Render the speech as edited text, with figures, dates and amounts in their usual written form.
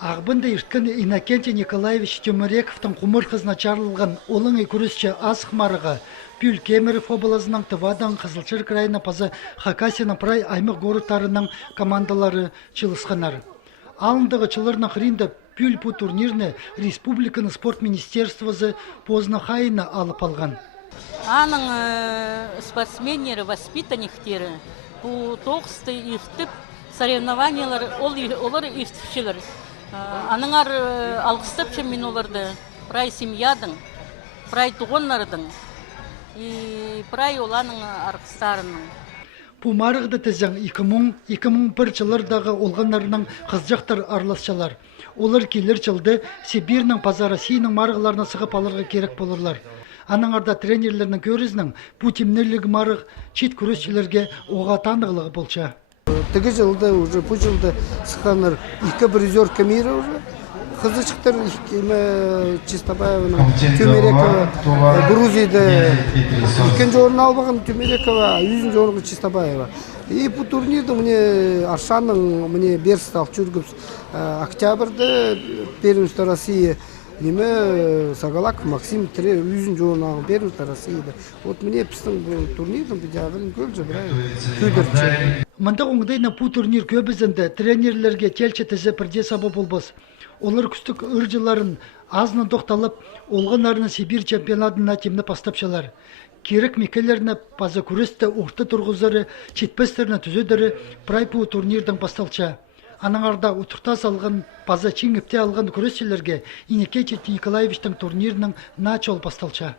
Ағбында ирткен Иннокентий Николаевич Тюмырековтың құмыр қызына чарылған олың күресші Асық Марығы Пүл Кемеров облысының Тывадан Қызылчыр крайына пазы Хакасина прай аймақ городтарының командалары чылысқанар. Алындығы чылырна хринда Пүл пу турнирны Республиканы спорт министерствосы позна хайына алып алған. Аның спортсменері, воспитанниктері бұл тоғысты ертіп соревнованиялар олар ертіпшілер. Аныңар алғыстапшы мен оларды прай семьядың, прай туғынлардың, прай оланың арқыстарының. Пумарығды тізің 2001 жылырдағы олғанларының қызжақтар арласшалар. Олар келер жылды Сибирінің пазары Россияның марығыларына сығып алырға керек болырлар. Аныңарда тренерлерінің көрізінің путемнерлігі марық чет күресшілерге оға танығылығы болша. Тігі жылды, бұл жылды сыққаныр 2 призерка мира уже. Қызычықтар Чистабаеваның Тюмерекова, Грузияда 2-ші орын албаған Тюмерекова, 3-ші орынғы Чистабаева. И бұл турнирді мне Аршаның мне Берстал Чургупс октябрьда первенство России Сагалаков Максим 3-ші орын алған первенство Россияда. Вот мне пістің турнирдің бедявылын көлжі бірай Мында оңдайна бұл турнир көбізінде тренерлерге келчі тізі бірде сабы болбас. Олар күстік үржіларын азны доқталып, олғанарына Сибир чемпионатына темні пастапшалар. Керек мекелеріне пазы күресті ұқты тұрғызары, четпестеріне түзедері прай бұл турнирдің басталча. Анаңарда ұтырта салған, пазы чеңіпте алған күресшілерге Иннокентий Николаевичтің турнирінің начал басталча.